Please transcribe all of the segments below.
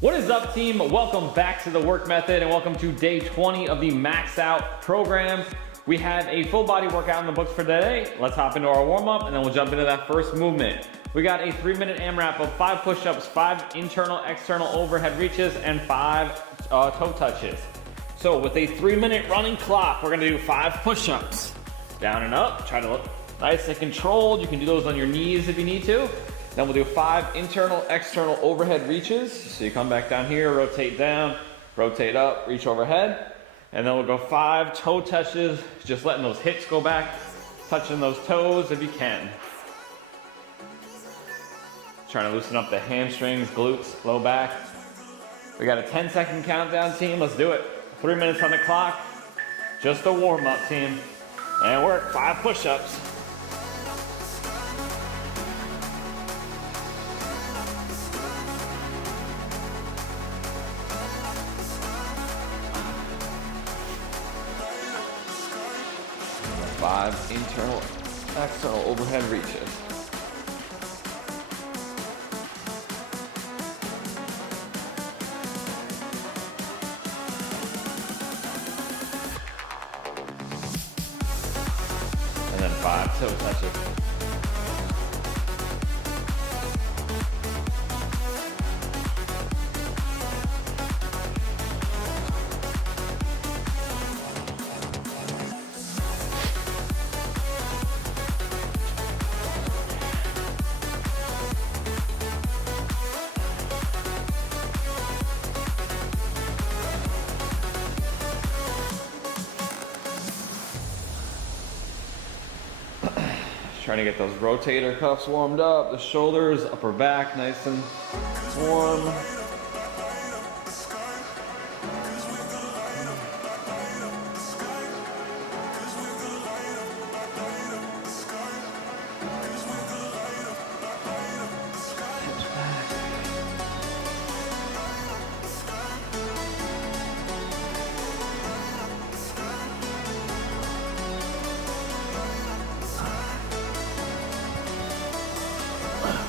What is up, team? Welcome back to the work method and welcome to day 20 of the Max Out program. We have a full body workout in the books for today. Let's hop into our warm up and then we'll jump into that first movement. We got a 3-minute AMRAP of 5 push-ups, 5 internal, external overhead reaches, and 5 toe touches. So with a 3-minute running clock, we're gonna do 5 push-ups. Down and up, try to look nice and controlled. You can do those on your knees if you need to. Then we'll do 5 internal, external overhead reaches. So you come back down here, rotate down, rotate up, reach overhead. And then we'll go 5 toe touches, just letting those hips go back, touching those toes if you can. Trying to loosen up the hamstrings, glutes, low back. We got a 10-second countdown, team. Let's do it. 3 minutes on the clock. Just a warm-up, team. And work 5 push-ups. Five internal, external overhead reaches. And then 5 toe touches. Trying to get those rotator cuffs warmed up, the shoulders, upper back nice and warm.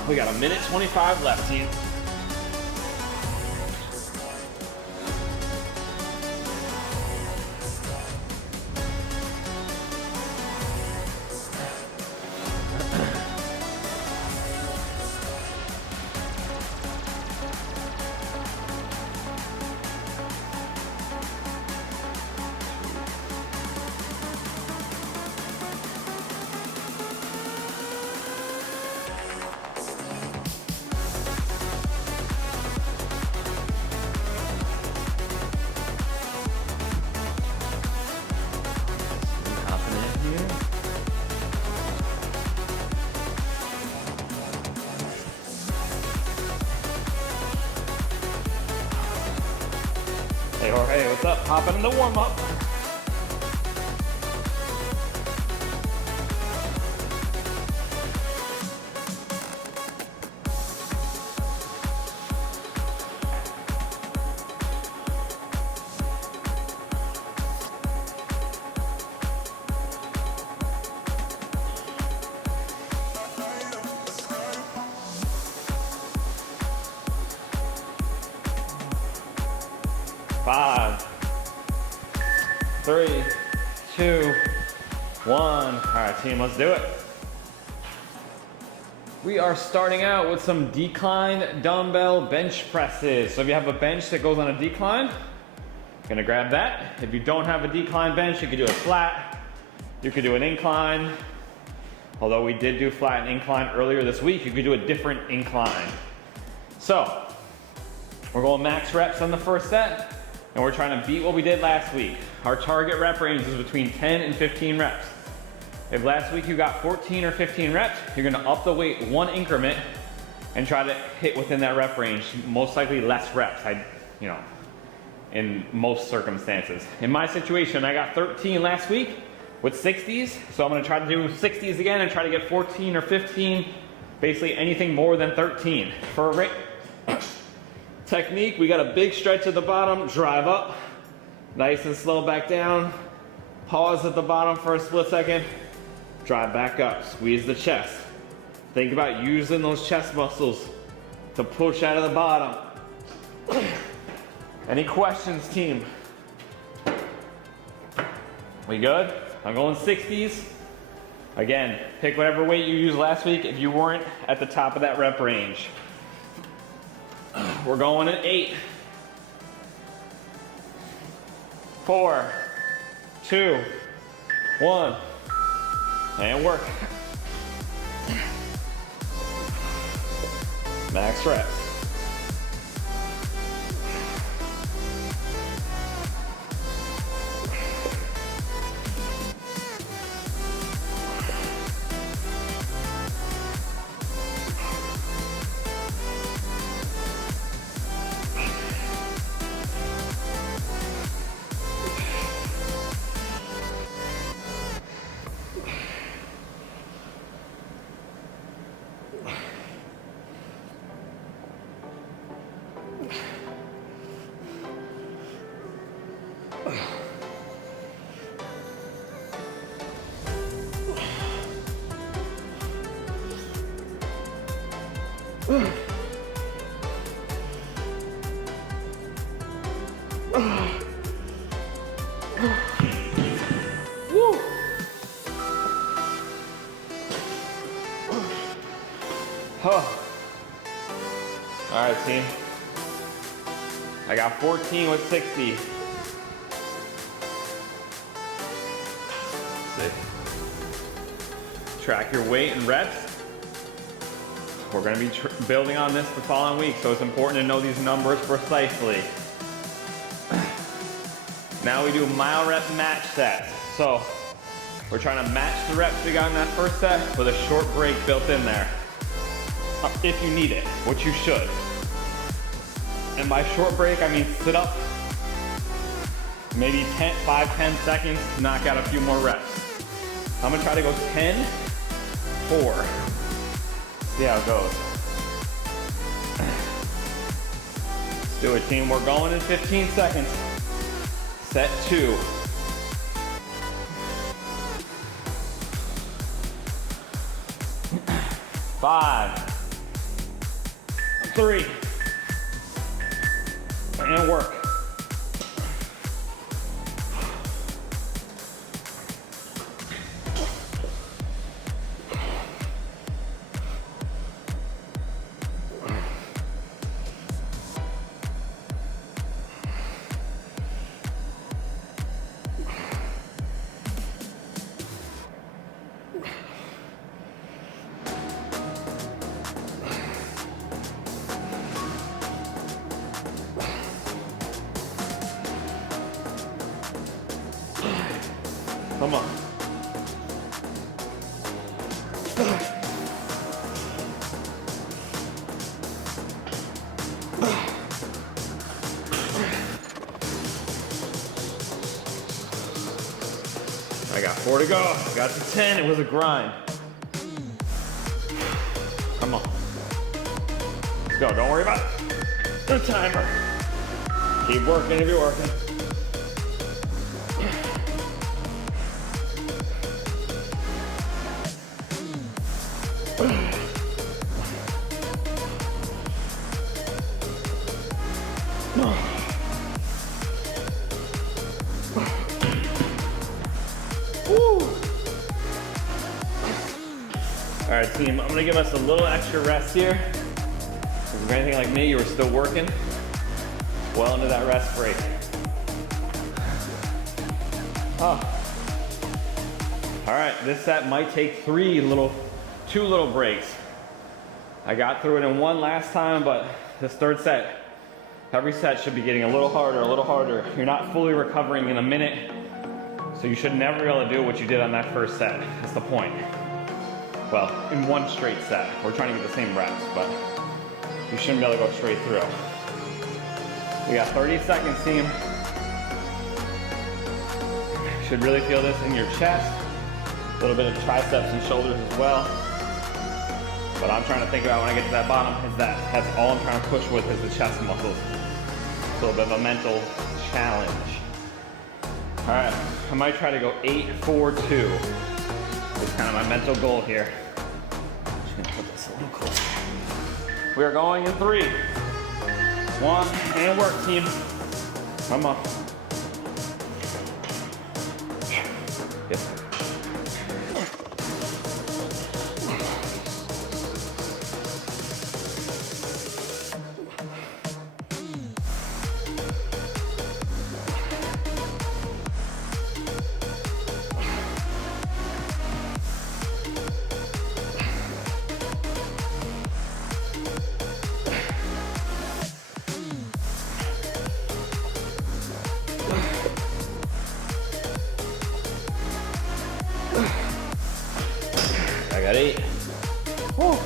We got 1:25 left, team. Hey Jorge, what's up? Hopping in the warm-up. Five, 3, 2, 1. All right, team, let's do it. We are starting out with some decline dumbbell bench presses. So if you have a bench that goes on a decline, gonna grab that. If you don't have a decline bench, you could do a flat. You could do an incline. Although we did do flat and incline earlier this week, you could do a different incline. So we're going max reps on the first set. And we're trying to beat what we did last week. Our target rep range is between 10 and 15 reps. If last week you got 14 or 15 reps, you're gonna up the weight 1 increment and try to hit within that rep range. Most likely less reps, in most circumstances. In my situation, I got 13 last week with 60s, so I'm gonna try to do 60s again and try to get 14 or 15, basically anything more than 13. For a technique, we got a big stretch at the bottom, drive up, nice and slow back down, pause at the bottom for a split second, drive back up, squeeze the chest. Think about using those chest muscles to push out of the bottom. Any questions, team? We good? I'm going 60s. Again, pick whatever weight you used last week if you weren't at the top of that rep range. We're going at 8. 4, 2, 1, and work. Max reps. Woo. Oh. All right, team. I got 14 with 60. Let's see. Track your weight and reps. We're going to be building on this the following week, so it's important to know these numbers precisely. Now we do mile rep match sets. So we're trying to match the reps we got in that first set with a short break built in there. If you need it, which you should. And by short break, I mean sit up, maybe 5-10 seconds to knock out a few more reps. I'm gonna try to go 10, 4. See how it goes. Let's do it, team. We're going in 15 seconds. Set 2. Five, 3, and work. Come on. I got 4 to go. I got to 10. It was a grind. Come on. Let's go. Don't worry about the timer. Keep working if you're working. All right, team, I'm gonna give us a little extra rest here. If you're anything like me, you were still working well into that rest break. Oh. All right, this set might take 2 little breaks. I got through it in 1 last time, but this third set, every set should be getting a little harder, a little harder. You're not fully recovering in a minute, so you should never be able to do what you did on that first set. That's the point. Well, in 1 straight set. We're trying to get the same reps, but you shouldn't be able to go straight through. We got 30 seconds, team. You should really feel this in your chest. A little bit of triceps and shoulders as well. But I'm trying to think about when I get to that bottom is that's all I'm trying to push with is the chest muscles. A little bit of a mental challenge. All right, I might try to go 8, 4, 2. It's kind of my mental goal here. I'm just gonna put this a little closer. We are going in 3, 1, and work, team. Come on. Yes. I got 8. Woo.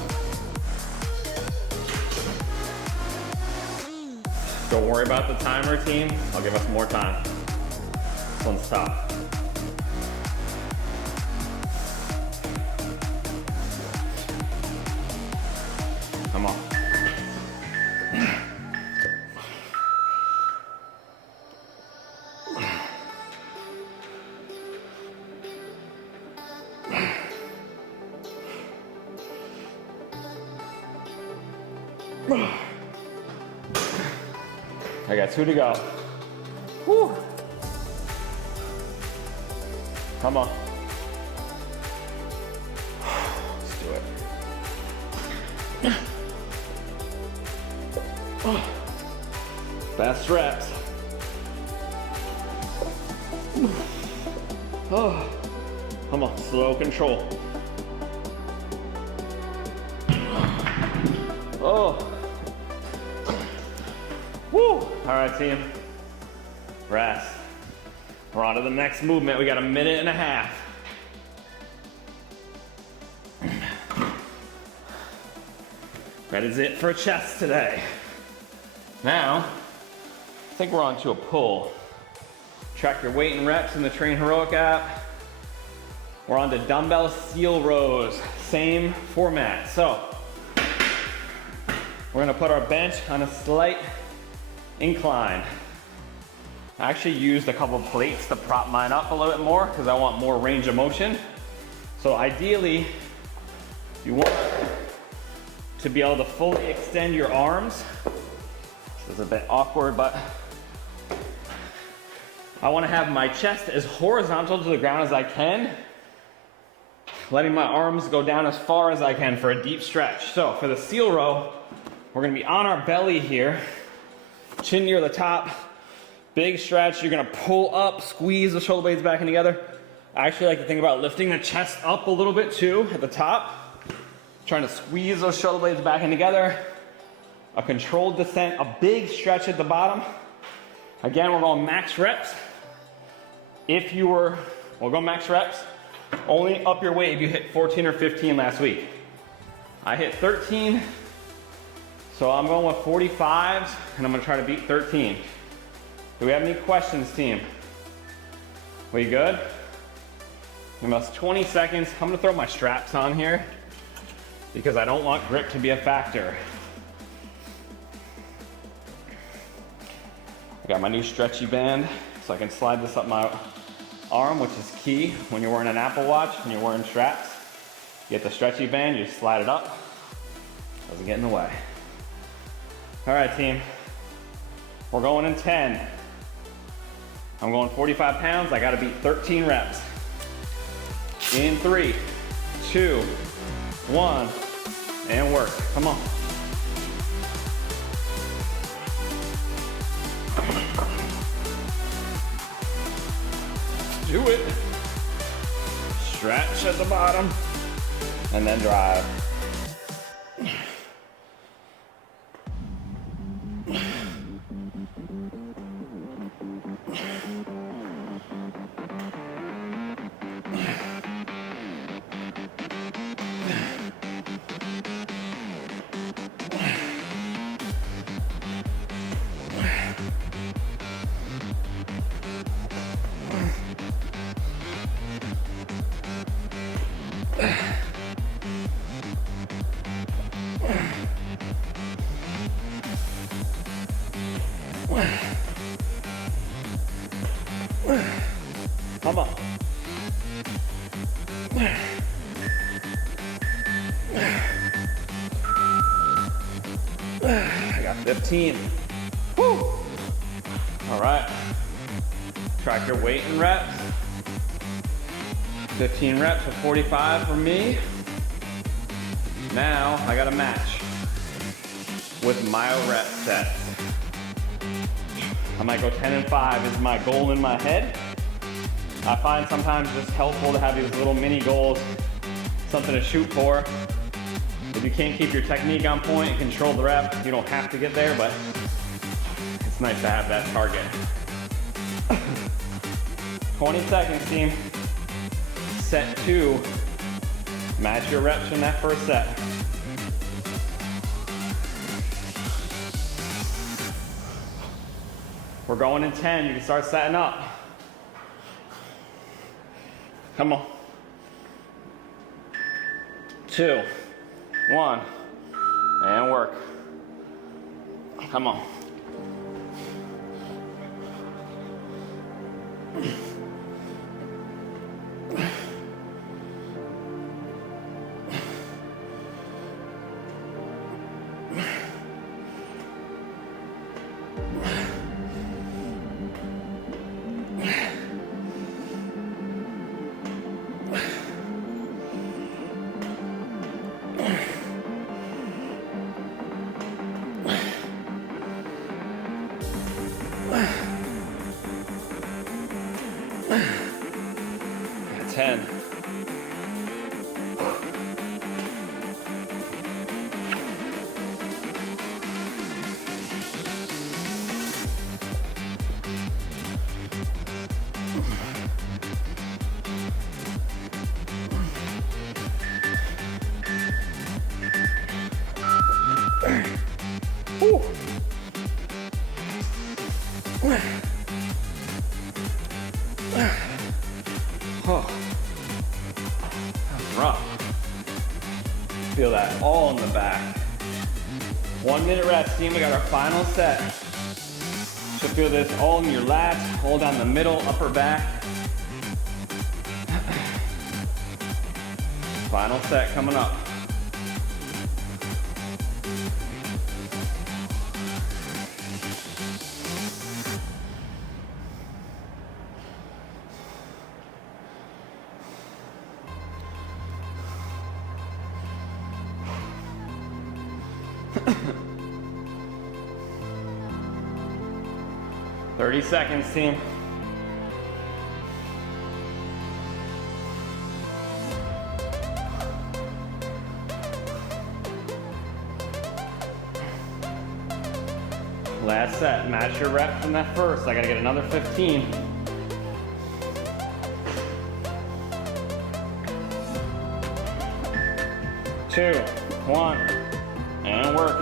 Don't worry about the timer, team. I'll give us more time. This one's tough. Come on. I got 2 to go. Whew. Come on. Let's do it. Fast reps. Oh. Come on, slow control. Oh. Woo! All right, team. Rest. We're on to the next movement. We got 1.5 minutes. That is it for chest today. Now, I think we're on to a pull. Track your weight and reps in the Train Heroic app. We're on to dumbbell seal rows. Same format. So, we're gonna put our bench on a slight incline. I actually used a couple plates to prop mine up a little bit more because I want more range of motion. So ideally, you want to be able to fully extend your arms. This is a bit awkward, but I want to have my chest as horizontal to the ground as I can, letting my arms go down as far as I can for a deep stretch. So for the seal row, we're going to be on our belly here, chin near the top, big stretch. You're going to pull up, squeeze the shoulder blades back in together. I actually like to think about lifting the chest up a little bit too at the top, trying to squeeze those shoulder blades back in together. A controlled descent, a big stretch at the bottom. Again, we're going max reps. We'll go max reps. Only up your weight if you hit 14 or 15 last week. I hit 13, so I'm going with 45s, and I'm gonna try to beat 13. Do we have any questions, team? We good? Give us 20 seconds. I'm gonna throw my straps on here because I don't want grip to be a factor. I got my new stretchy band, so I can slide this up my arm, which is key when you're wearing an Apple Watch and you're wearing straps. You get the stretchy band, you slide it up. Doesn't get in the way. All right, team. We're going in 10. I'm going 45 pounds. I gotta beat 13 reps. In 3, 2, 1, and work. Come on. Do it. Stretch at the bottom, and then drive. Come on. I got 15. Woo. All right. Track your weight in reps. 15 reps of 45 for me. Now I gotta match with myo-rep sets. I might go 10 and 5 is my goal in my head. I find sometimes it's helpful to have these little mini goals, something to shoot for. If you can't keep your technique on point and control the rep, you don't have to get there, but it's nice to have that target. 20 seconds, team. Set 2. Match your reps from that first set. We're going in 10. You can start setting up. Come on. 2, 1, and work. Come on. Got 10. Whew. Oh, that's rough. Feel that all in the back. 1 minute rest, team. We got our final set. So feel this all in your lats, all down the middle, upper back. Final set coming up. Thirty seconds, team. Last set, match your rep from that first. I gotta get another 15. Two, 1, and work.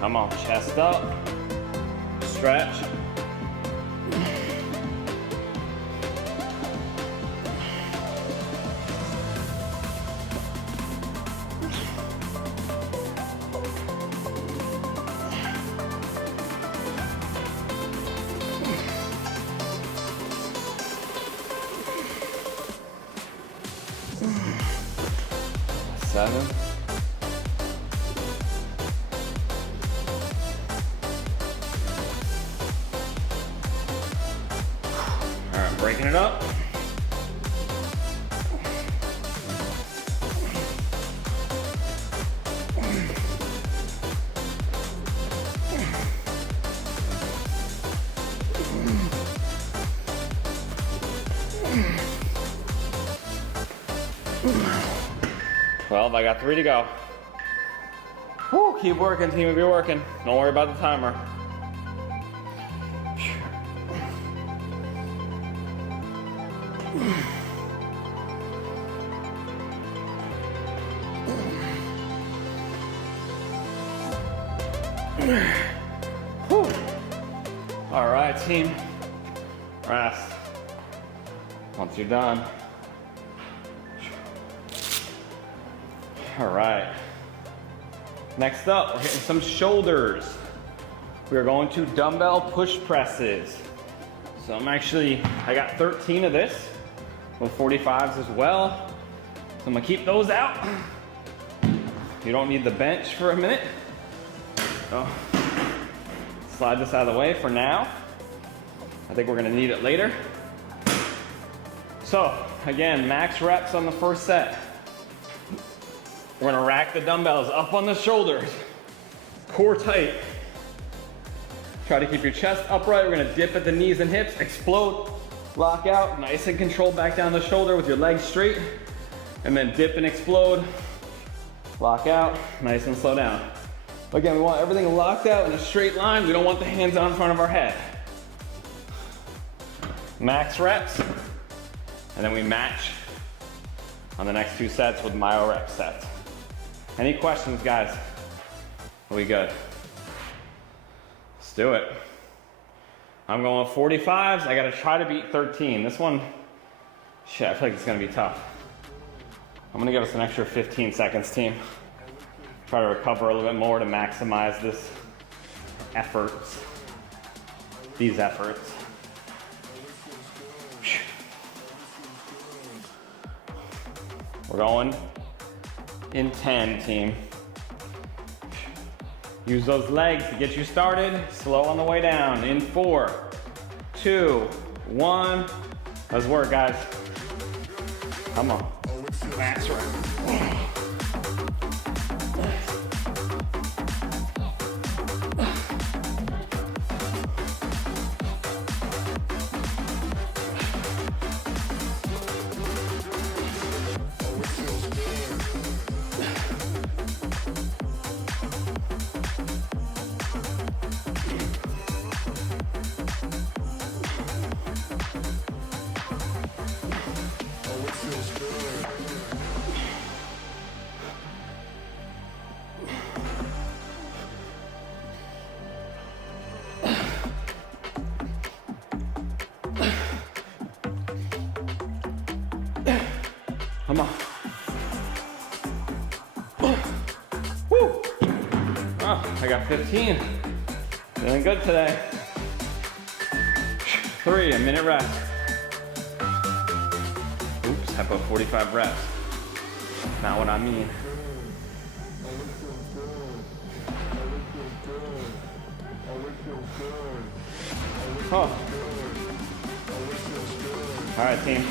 Come on, chest up, stretch. Seven. All right, breaking it up. Well, I got 3 to go. Whew, keep working, team, if you're working. Don't worry about the timer. Whew. All right, team. Rest. Once you're done. All right. Next up, we're hitting some shoulders. We are going to dumbbell push presses. So I got 13 of this, with 45s as well. So I'm gonna keep those out. You don't need the bench for a minute. So slide this out of the way for now. I think we're gonna need it later. So, again, max reps on the first set. We're gonna rack the dumbbells up on the shoulders, core tight. Try to keep your chest upright. We're gonna dip at the knees and hips, explode, lock out, nice and controlled back down the shoulder with your legs straight, and then dip and explode, lock out, nice and slow down. Again, we want everything locked out in a straight line. We don't want the hands out in front of our head. Max reps, and then we match on the next 2 sets with myo rep sets. Any questions, guys? Are we good? Let's do it. I'm going 45s. I gotta try to beat 13. This one, shit, I feel like it's gonna be tough. I'm gonna give us an extra 15 seconds, team. Try to recover a little bit more to maximize this efforts, these efforts. We're going in 10, team. Use those legs to get you started. Slow on the way down. In 4, 2, 1. Let's work, guys. Come on. That's right. Come on. Woo! Oh, I got 15. Feeling good today. 3, a minute rest. Oops, I put 45 reps. Not what I mean. Oh. All right, team.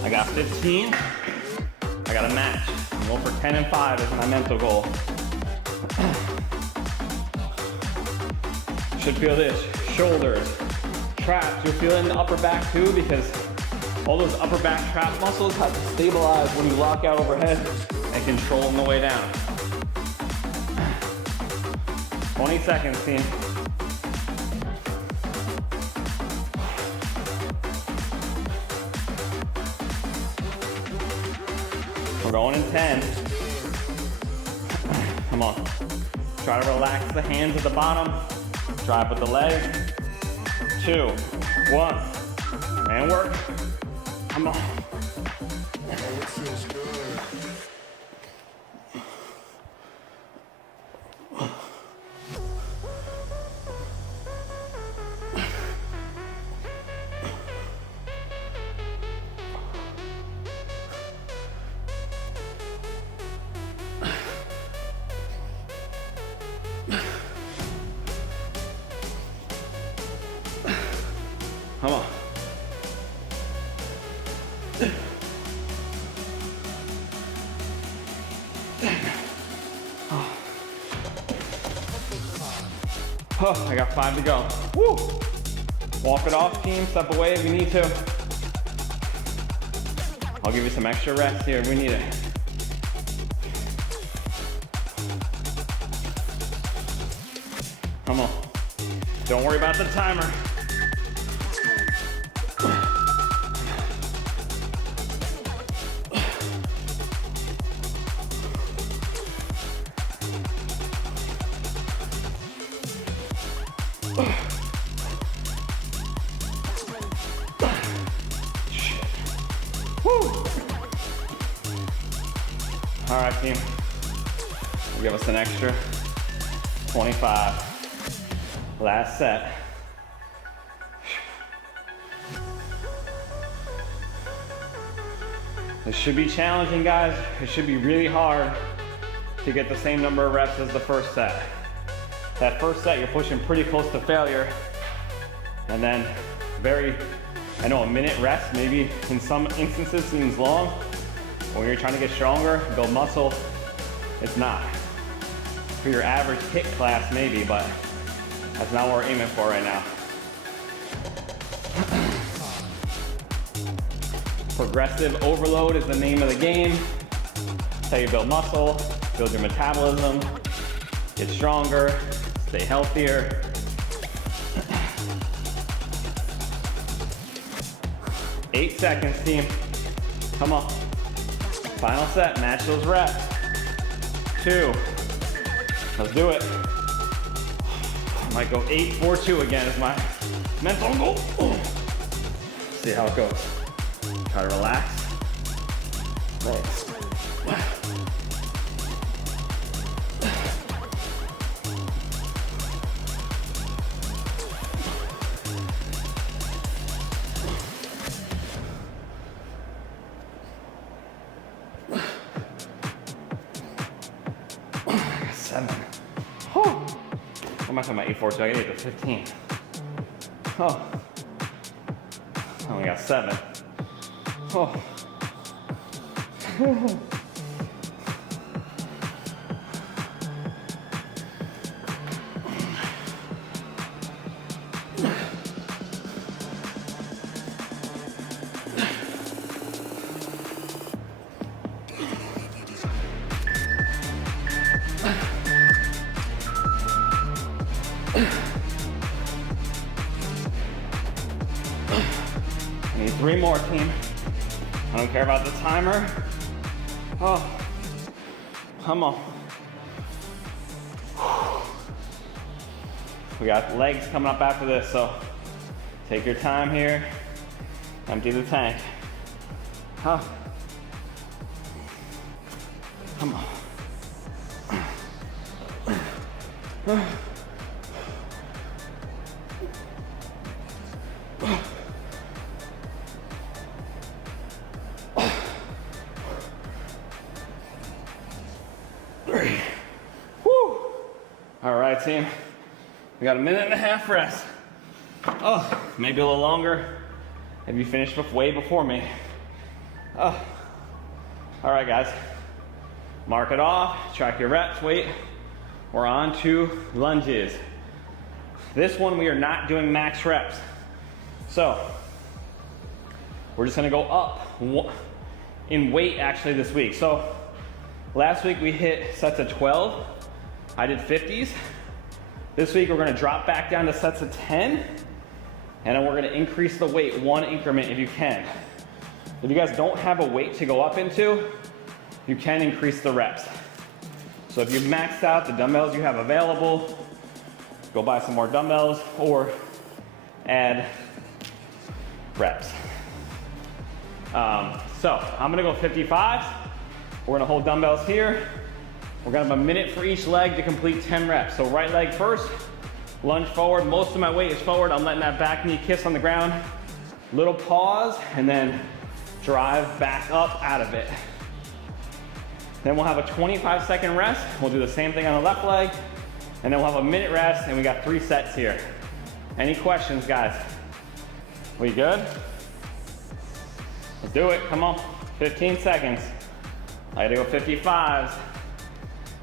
I got 15. I got a match. I'm going for 10 and 5 is my mental goal. Should feel this, shoulders, traps. You'll feel it in the upper back too, because all those upper back trap muscles have to stabilize when you lock out overhead and control on the way down. 20 seconds, team. We're going in 10. Come on. Try to relax the hands at the bottom. Drive with the leg. 2, 1. And work. Come on. Come on. Oh, I got 5 to go. Woo! Walk it off, team. Step away if you need to. I'll give you some extra rest here if we need it. Come on. Don't worry about the timer. All right, team. We'll give us an extra 25. Last set. This should be challenging, guys. It should be really hard to get the same number of reps as the first set. That first set, you're pushing pretty close to failure. And then I know a minute rest, maybe in some instances seems long. When you're trying to get stronger, build muscle, it's not. For your average HIIT class, maybe, but that's not what we're aiming for right now. Progressive overload is the name of the game. That's how you build muscle, build your metabolism, get stronger, stay healthier. Eight seconds, team. Come on. Final set, match those reps. 2. Let's do it. I might go 8-4-2 again is my mental goal. See how it goes. Try to relax. Nice. 7. Oh. What am I talking about? 8-4-2. I gotta get to 15. Oh. I only got 7. Oh. I need 3 more, team. I don't care about the timer. Oh, come on. We got legs coming up after this, so take your time here. Empty the tank. Huh. Come on. All right, team. We got a minute and a half rest. Oh, maybe a little longer if you finished way before me. Oh. All right, guys. Mark it off, track your reps, wait. We're on to lunges. This one, we are not doing max reps. So, we're just gonna go up in weight actually this week. So, last week we hit sets of 12. I did 50s. This week we're gonna drop back down to sets of 10, and then we're gonna increase the weight 1 increment if you can. If you guys don't have a weight to go up into, you can increase the reps. So if you've maxed out the dumbbells you have available, go buy some more dumbbells or add reps. So I'm gonna go 55s. We're gonna hold dumbbells here. We're gonna have a minute for each leg to complete 10 reps. So right leg first, lunge forward. Most of my weight is forward. I'm letting that back knee kiss on the ground. Little pause, and then drive back up out of it. Then we'll have a 25-second rest. We'll do the same thing on the left leg, and then we'll have a minute rest, and we got 3 sets here. Any questions, guys? We good? Let's do it, come on. 15 seconds. I gotta go 55s.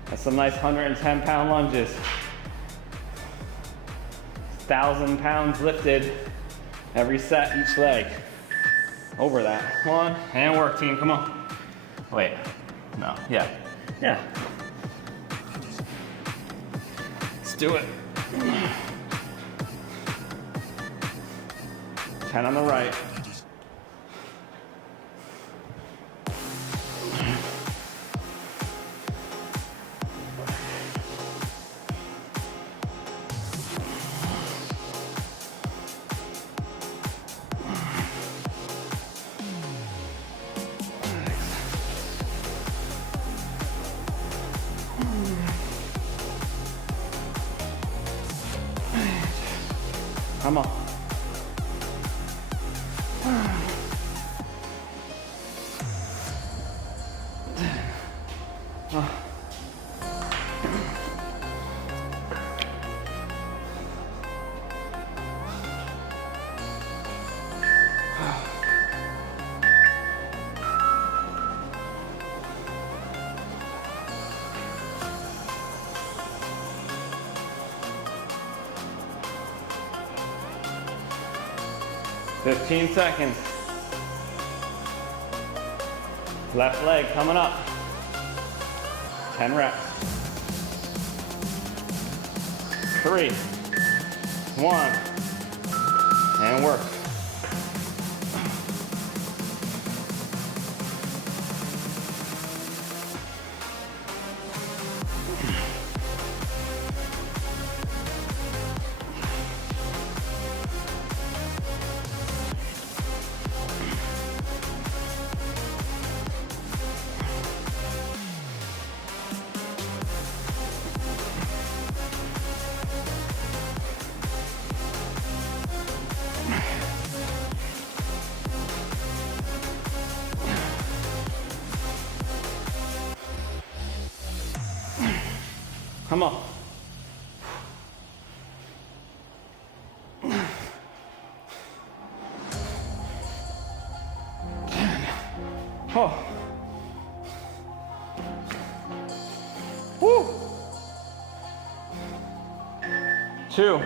That's some nice 110-pound lunges. 1,000 pounds lifted every set, each leg. Over that. 1, and work, team, come on. Wait, no, yeah. Let's do it. 10 on the right. Come on. 15 seconds. Left leg coming up. 10 reps. 3, 1, and work. Come on. Oh. Woo. 2.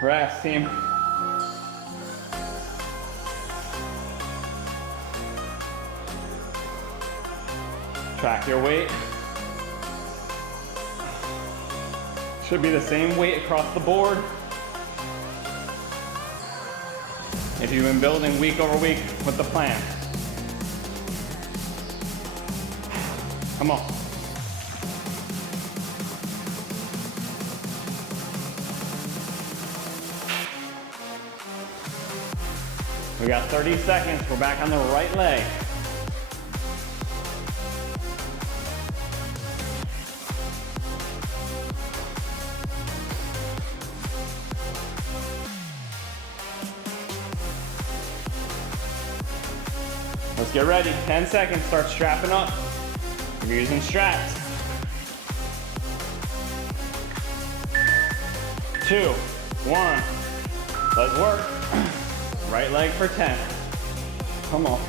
Rest, team. Track your weight. Should be the same weight across the board. If you've been building week over week with the plan. Come on. We got 30 seconds. We're back on the right leg. Let's get ready. 10 seconds. Start strapping up. You're using straps. 2, 1. Let's work. Right leg for 10. Come on.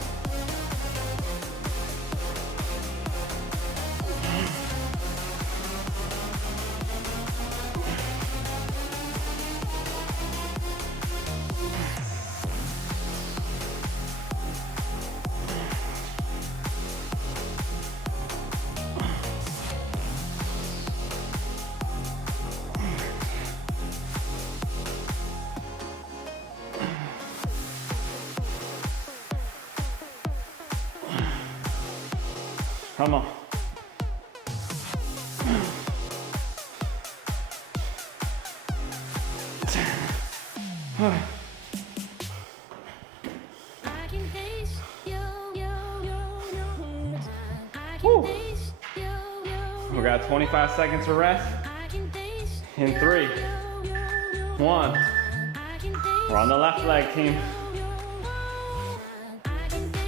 Come on. We got 25 seconds of rest. In 3, 1. We're on the left leg, team.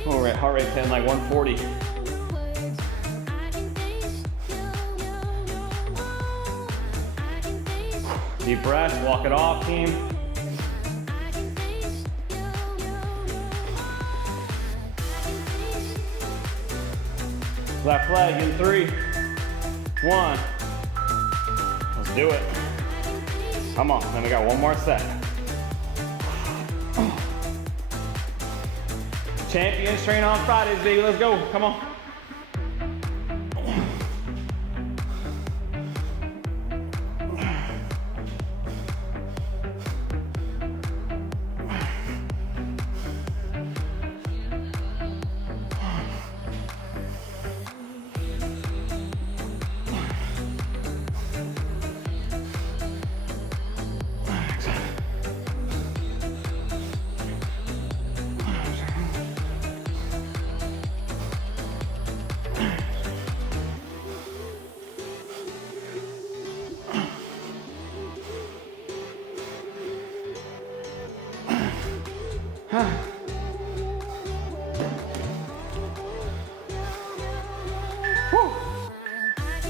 Oh, heart rate's hitting like 140. Deep breath, walk it off, team. Left leg in 3, 1. Let's do it. Come on, then we got one more set. Champions train on Fridays, baby. Let's go. Come on.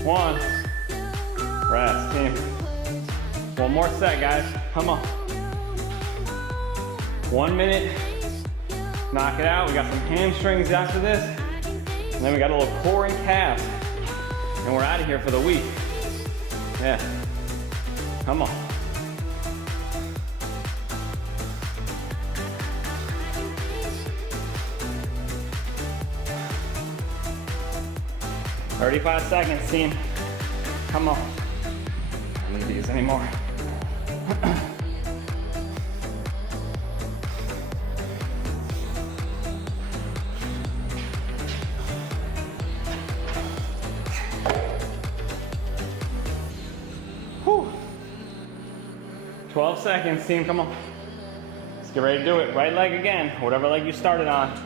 One. Rest, team. One more set, guys. Come on. 1 minute. Knock it out. We got some hamstrings after this. And then we got a little core and calf. And we're out of here for the week. Yeah. Come on. 35 seconds, team. Come on. I don't need these anymore. Whew. 12 seconds, team, come on. Let's get ready to do it. Right leg again, whatever leg you started on.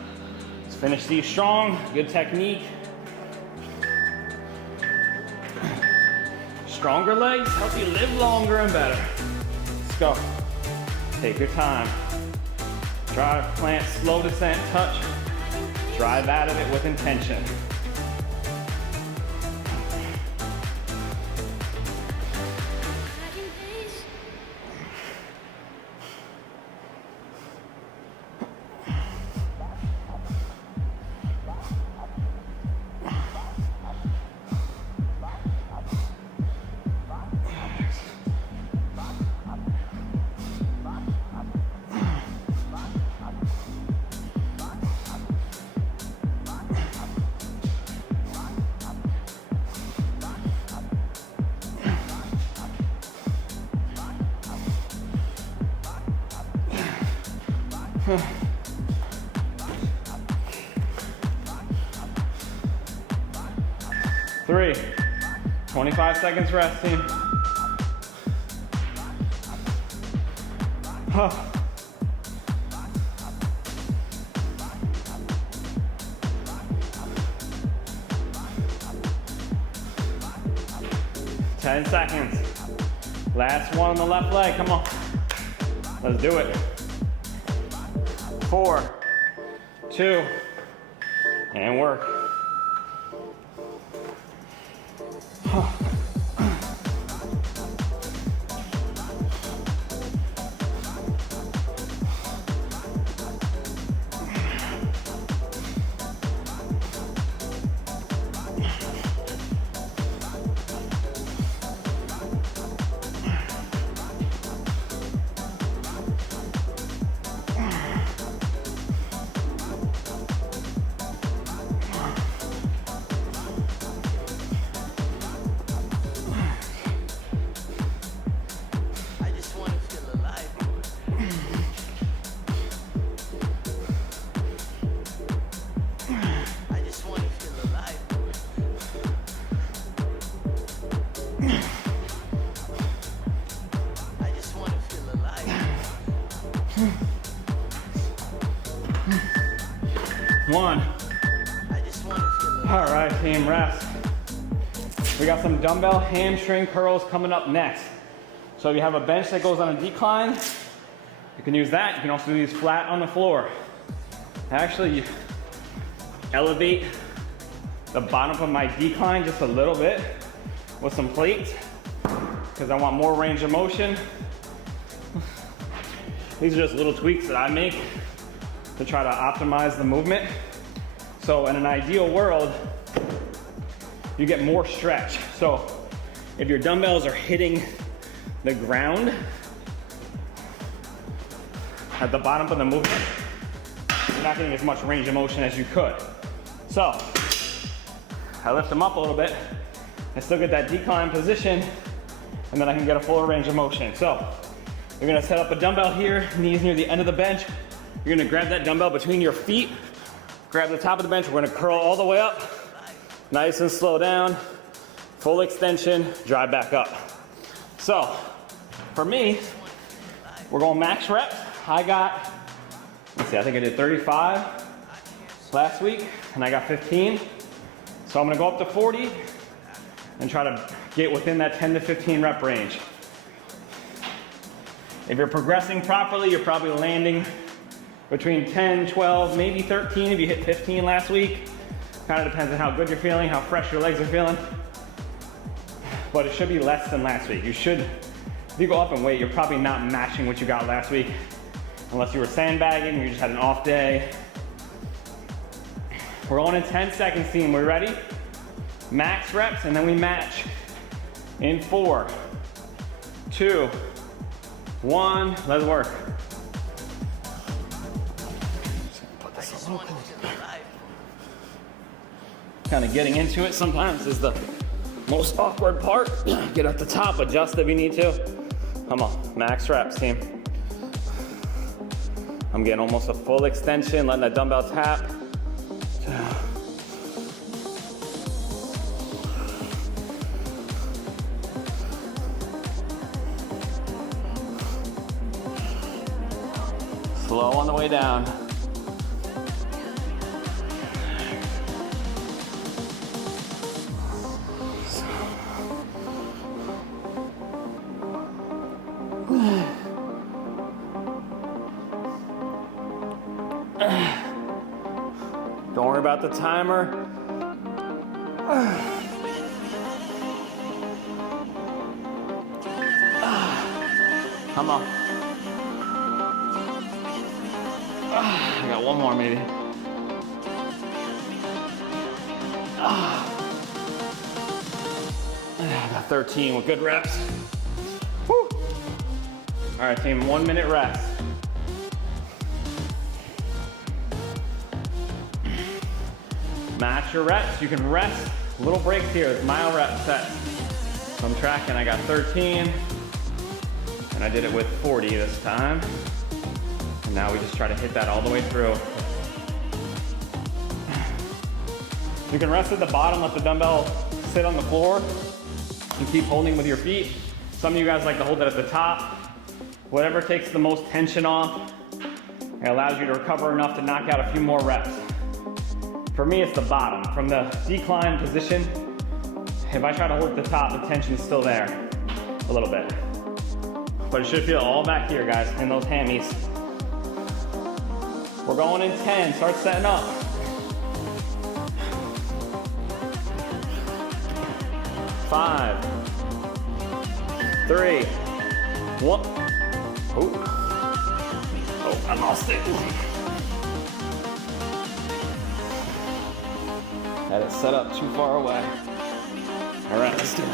Let's finish these strong, good technique. Stronger legs help you live longer and better. Let's go. Take your time. Drive, plant, slow descent, touch. Drive out of it with intention. Three, 25 seconds rest, team. Oh. Ten seconds. Last one on the left leg, come on. Let's do it. 4, 2, and work. One. All right, team, rest. We got some dumbbell hamstring curls coming up next. So if you have a bench that goes on a decline, you can use that. You can also do these flat on the floor. Actually, elevate the bottom of my decline just a little bit with some plates because I want more range of motion. These are just little tweaks that I make to try to optimize the movement. So in an ideal world, you get more stretch. So if your dumbbells are hitting the ground at the bottom of the movement, you're not getting as much range of motion as you could. So I lift them up a little bit, I still get that decline position, and then I can get a fuller range of motion. So you're gonna set up a dumbbell here, knees near the end of the bench. You're gonna grab that dumbbell between your feet, grab the top of the bench, we're gonna curl all the way up, nice and slow down, full extension, drive back up. So, for me, we're going max reps. I got, let's see, I think I did 35 last week, and I got 15. So I'm gonna go up to 40 and try to get within that 10 to 15 rep range. If you're progressing properly, you're probably landing between 10, 12, maybe 13 if you hit 15 last week. Kind of depends on how good you're feeling, how fresh your legs are feeling. But it should be less than last week. You should, if you go up in weight, you're probably not matching what you got last week, unless you were sandbagging, you just had an off day. We're going in 10 seconds, team. We're ready? Max reps, and then we match in 4, 2, 1, let's work. Kind of getting into it sometimes is the most awkward part. Get at the top, adjust if you need to. Come on, max reps, team. I'm getting almost a full extension, letting that dumbbell tap. Slow on the way down. Don't worry about the timer. Come on. I got one more maybe. I got 13 with good reps. Woo. All right, team, 1 minute rest. Match your reps. You can rest. Little breaks here. It's mile rep sets. So I'm tracking. I got 13, and I did it with 40 this time. And now we just try to hit that all the way through. You can rest at the bottom, let the dumbbell sit on the floor, and keep holding with your feet. Some of you guys like to hold it at the top. Whatever takes the most tension off, it allows you to recover enough to knock out a few more reps. For me, it's the bottom. From the decline position, if I try to hold at the top, the tension's still there a little bit. But it should feel all back here, guys, in those hammies. We're going in 10, start setting up. 5, 3, 1. Oh, I lost it. Had it set up too far away. All right, let's do it.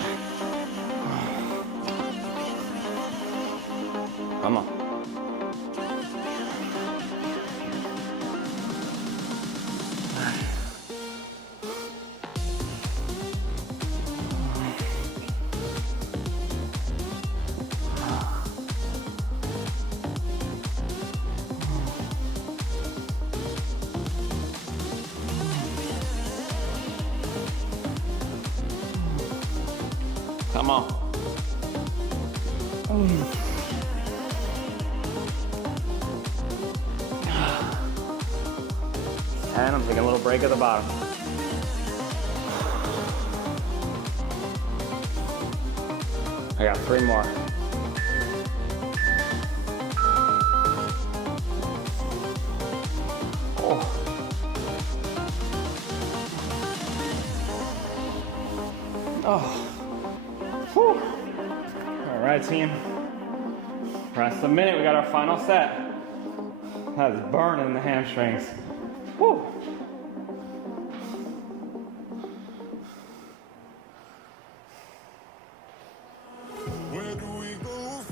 Come on. Come on. 10, I'm taking a little break at the bottom. I got 3 more. Oh. Whew. All right, team. Rest a minute, we got our final set. That is burning the hamstrings. Whew.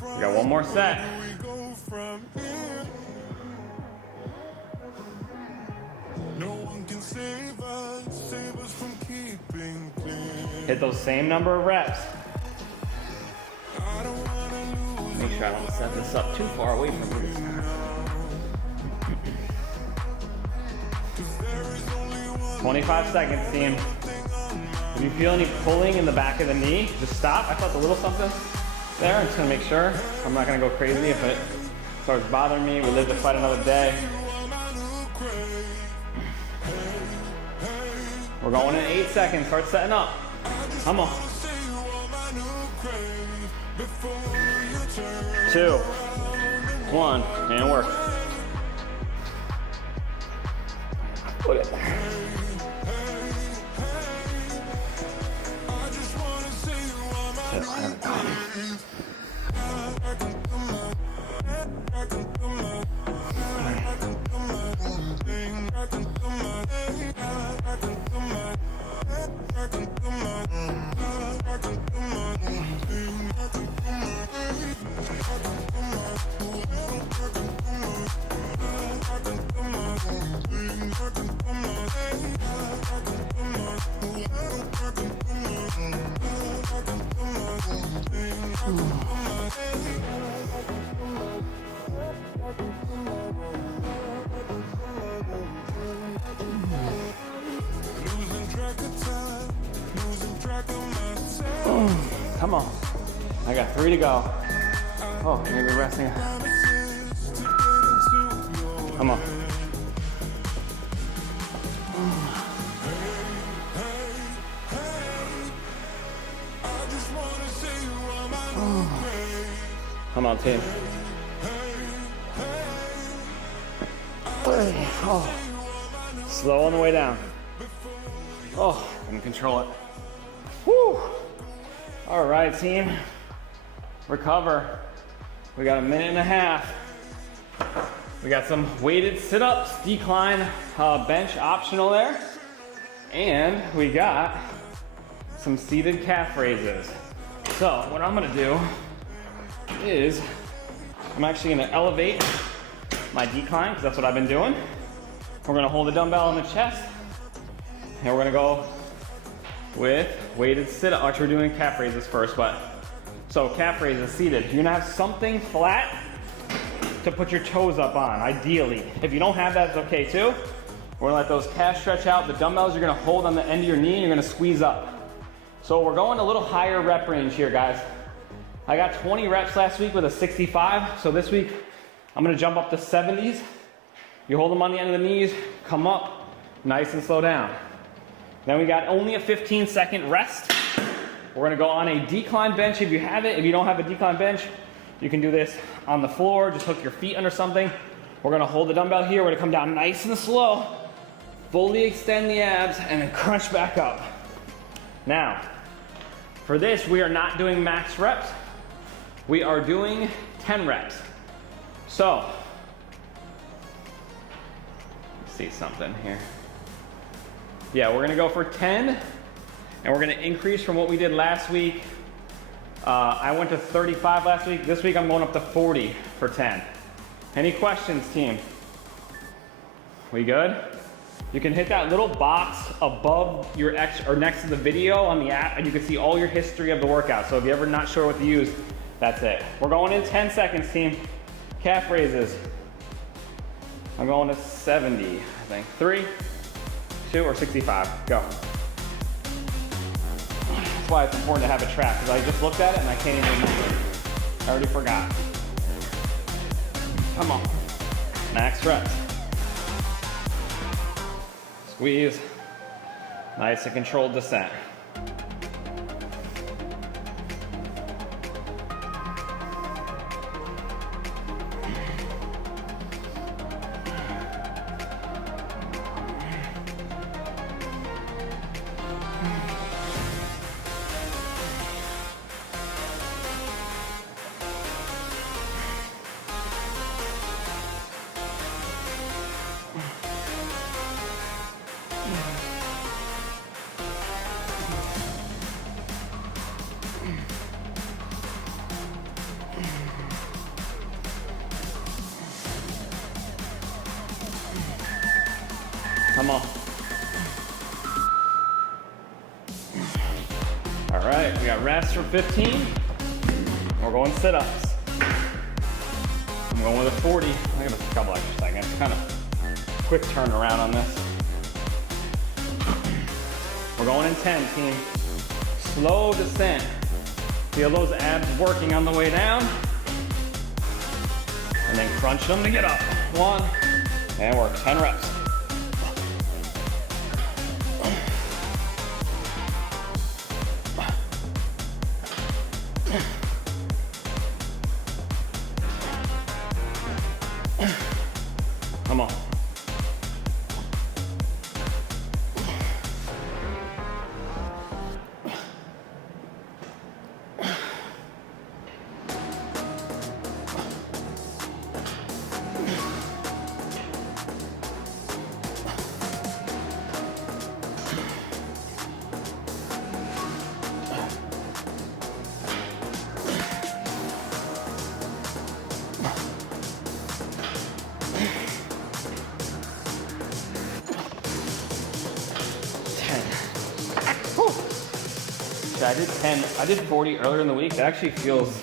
We got one more set. Hit those same number of reps. Make sure I don't set this up too far away from you this time. 25 seconds, team. If you feel any pulling in the back of the knee, just stop. I felt a little something there. I'm just gonna make sure. I'm not gonna go crazy if it starts bothering me. We live to fight another day. We're going in 8 seconds. Start setting up. Come on. 2, 1, and work. Look at that. Come on. I got 3 to go. Oh, maybe resting. Come on. Come on, team. Oh. Slow on the way down. Oh, I can control it. Whew. All right, team. Recover. We got a minute and a half. We got some weighted sit-ups, decline, bench optional there. And we got some seated calf raises. So what I'm gonna do is I'm actually gonna elevate my decline, because that's what I've been doing. We're gonna hold the dumbbell on the chest, and we're gonna go with weighted sit-up. Actually, we're doing calf raises first, but so calf raises seated. You're gonna have something flat to put your toes up on, ideally. If you don't have that, it's okay too. We're gonna let those calves stretch out. The dumbbells you're gonna hold on the end of your knee, and you're gonna squeeze up. So we're going a little higher rep range here, guys. I got 20 reps last week with a 65, so this week I'm gonna jump up to 70s. You hold them on the end of the knees, come up, nice and slow down. Then we got only a 15-second rest. We're gonna go on a decline bench if you have it. If you don't have a decline bench, you can do this on the floor, just hook your feet under something. We're gonna hold the dumbbell here, we're gonna come down nice and slow, fully extend the abs, and then crunch back up. Now, for this, we are not doing max reps. We are doing 10 reps. So, let's see something here. Yeah, we're gonna go for 10, and we're gonna increase from what we did last week. I went to 35 last week. This week I'm going up to 40 for 10. Any questions, team? We good? You can hit that little box above your or next to the video on the app, and you can see all your history of the workout. So if you're ever not sure what to use, that's it. We're going in 10 seconds, team. Calf raises. I'm going to 70, I think. 3, 2, or 65. Go. That's why it's important to have a track, because I just looked at it and I can't even remember. I already forgot. Come on. Max reps. Squeeze. Nice and controlled descent. Come on. All right, we got rest for 15. We're going sit-ups. I'm going with a 40. I got a couple extra seconds. Kind of quick turnaround on this. We're going in 10, team. Slow descent. Feel those abs working on the way down. And then crunch them to get up. 1, and work, 10 reps. Come on. I did 10, I did 40 earlier in the week. That actually feels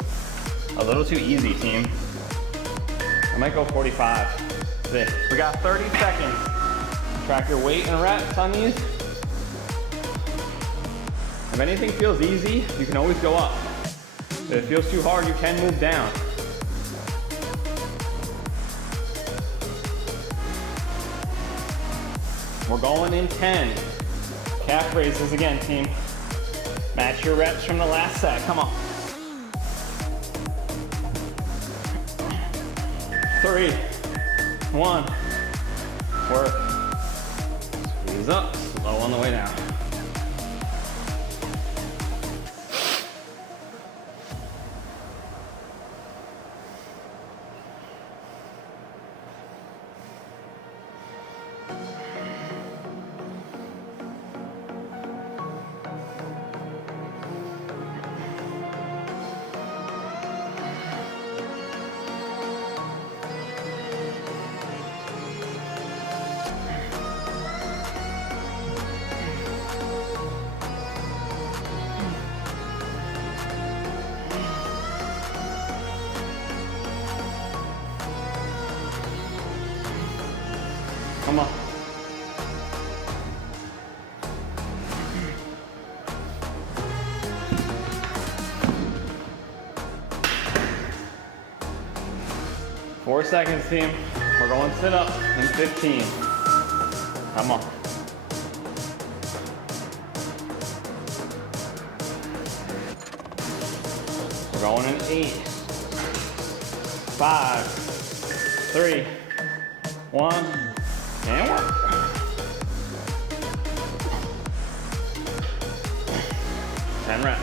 a little too easy, team. I might go 45. This. We got 30 seconds. Track your weight and reps on these. If anything feels easy, you can always go up. If it feels too hard, you can move down. We're going in 10. Calf raises again, team. Match your reps from the last set. Come on. 3, 1. Work. Squeeze up. Slow on the way down. Come on. Four seconds, team. We're going sit up in 15. Come on. We're going in 8, 5, 3, 1. And work. 10 reps.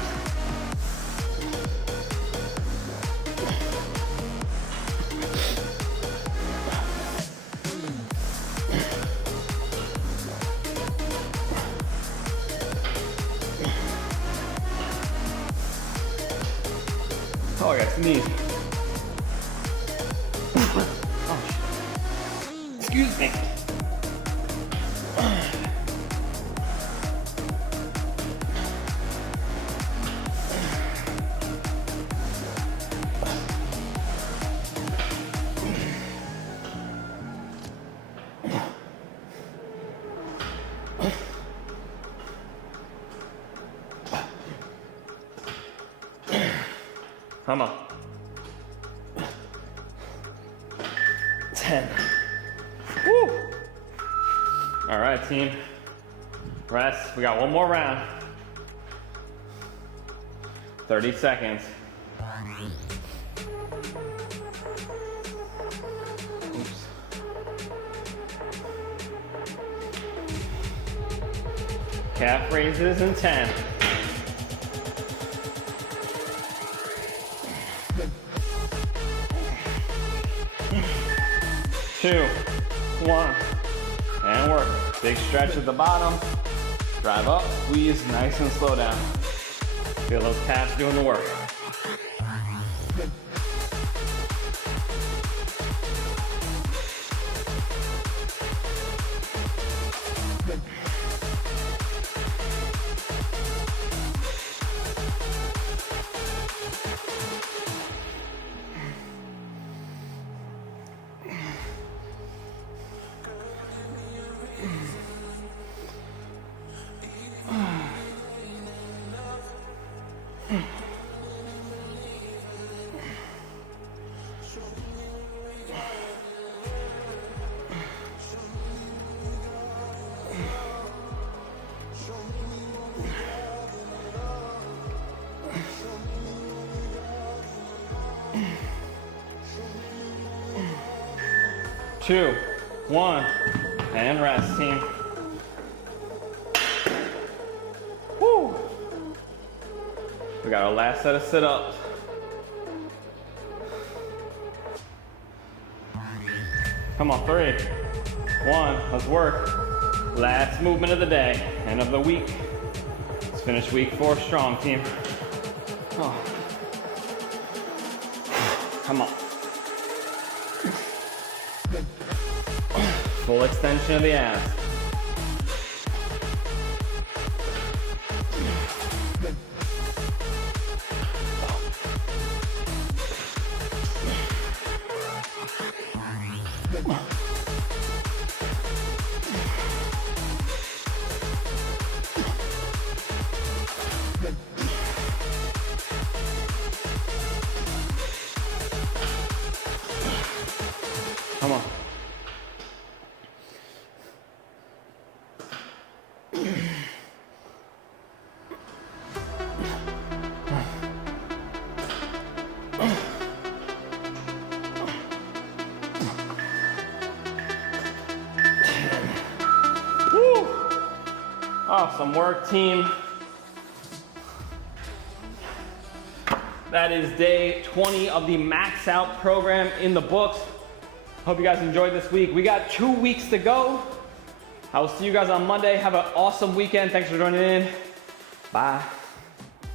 Oh, I got sneeze. Oh, shit. Excuse me. Come on. 10. Woo! All right, team. Rest. We got one more round. 30 seconds. Oops. Calf raises in 10. 2, 1, and work. Big stretch at the bottom. Drive up, squeeze, nice and slow down. Feel those calves doing the work. Two, 1, and rest, team. Woo! We got our last set of sit-ups. Come on, 3, 1, let's work. Last movement of the day and of the week. Let's finish week 4 strong, team. Oh. Come on. Full extension of the abs. Come on. Woo. Awesome work, team. That is day 20 of the Max Out program in the books. Hope you guys enjoyed this week. We got 2 weeks to go. I will see you guys on Monday. Have an awesome weekend. Thanks for joining in. Bye.